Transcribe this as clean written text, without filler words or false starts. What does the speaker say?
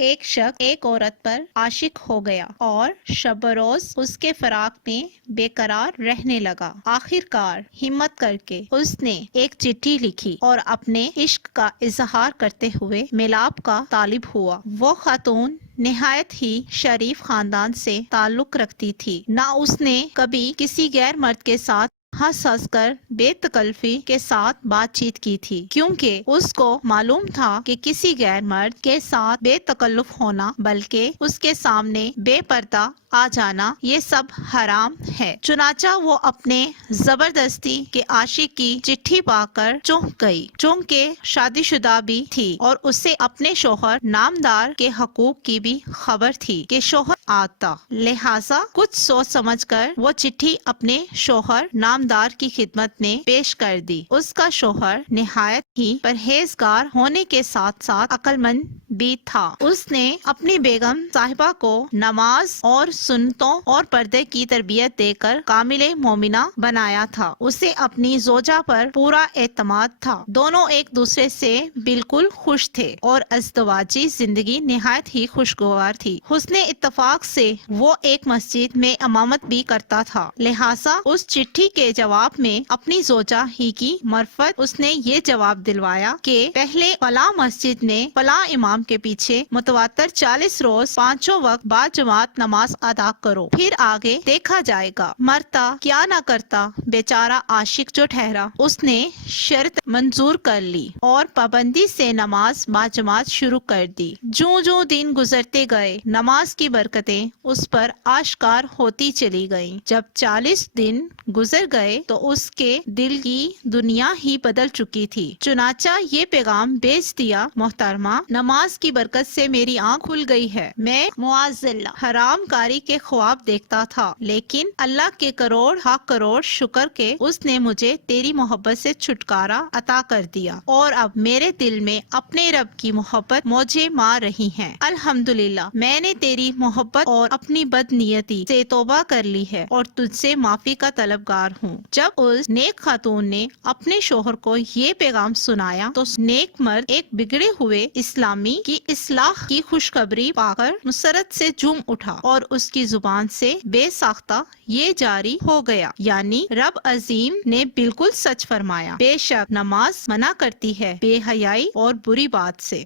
ایک شخص ایک عورت پر عاشق ہو گیا اور شب و روز اس کے فراق میں بے قرار رہنے لگا۔ آخر کار ہمت کر کے اس نے ایک چٹھی لکھی اور اپنے عشق کا اظہار کرتے ہوئے میلاپ کا طالب ہوا۔ وہ خاتون نہایت ہی شریف خاندان سے تعلق رکھتی تھی۔ نہ اس نے کبھی کسی غیر مرد کے ساتھ ہنس ہنس کر بے تکلفی کے ساتھ بات چیت کی تھی، کیونکہ اس کو معلوم تھا کہ کسی غیر مرد کے ساتھ بے تکلف ہونا بلکہ اس کے سامنے بے پردہ آ جانا یہ سب حرام ہے۔ چنانچہ وہ اپنے زبردستی کے عاشق کی چٹھی پا کر چونک گئی، چونکہ شادی شدہ بھی تھی اور اسے اپنے شوہر نامدار کے حقوق کی بھی خبر تھی کہ شوہر آتا، لہٰذا کچھ سوچ سمجھ کر وہ چٹھی اپنے شوہر نامدار کی خدمت میں پیش کر دی۔ اس کا شوہر نہایت ہی پرہیزگار ہونے کے ساتھ ساتھ عقل مند بھی تھا۔ اس نے اپنی بیگم صاحبہ کو نماز اور سنتوں اور پردے کی تربیت دے کر کامل مومنہ بنایا تھا۔ اسے اپنی زوجہ پر پورا اعتماد تھا، دونوں ایک دوسرے سے بالکل خوش تھے اور ازدواجی زندگی نہایت ہی خوشگوار تھی۔ حسن اتفاق سے وہ ایک مسجد میں امامت بھی کرتا تھا، لہٰذا اس چٹھی کے جواب میں اپنی زوجہ ہی کی معرفت اس نے یہ جواب دلوایا کہ پہلے فلاں مسجد میں فلاں امام کے پیچھے متواتر 40 روز 5 وقت بعد جماعت نماز ادا کرو، پھر آگے دیکھا جائے گا، مرتا کیا نہ کرتا۔ بیچارہ عاشق جو ٹھہرا، اس نے شرط منظور کر لی اور پابندی سے نماز باجماعت شروع کر دی۔ جوں جوں دن گزرتے گئے، نماز کی برکتیں اس پر آشکار ہوتی چلی گئیں۔ جب 40 دن گزر گئے تو اس کے دل کی دنیا ہی بدل چکی تھی۔ چنانچہ یہ پیغام بھیج دیا: محترمہ، نماز کی برکت سے میری آنکھ کھل گئی ہے۔ میں معاذ اللہ حرام کاری کے خواب دیکھتا تھا، لیکن اللہ کے کروڑ شکر کہ اس نے مجھے تیری محبت سے چھٹکارا عطا کر دیا اور اب میرے دل میں اپنے رب کی محبت موجیں مار رہی ہیں۔ الحمدللہ، میں نے تیری محبت اور اپنی بدنیتی سے توبہ کر لی ہے اور تجھ سے معافی کا طلبگار ہوں۔ جب اس نیک خاتون نے اپنے شوہر کو یہ پیغام سنایا تو نیک مرد ایک بگڑے ہوئے اسلامی کی اصلاح کی خوشخبری پا کر مسرت سے جھوم اٹھا اور اس کی زبان سے بے ساختہ یہ جاری ہو گیا، یعنی رب عظیم نے بالکل سچ فرمایا، بے شک نماز منع کرتی ہے بے حیائی اور بری بات سے۔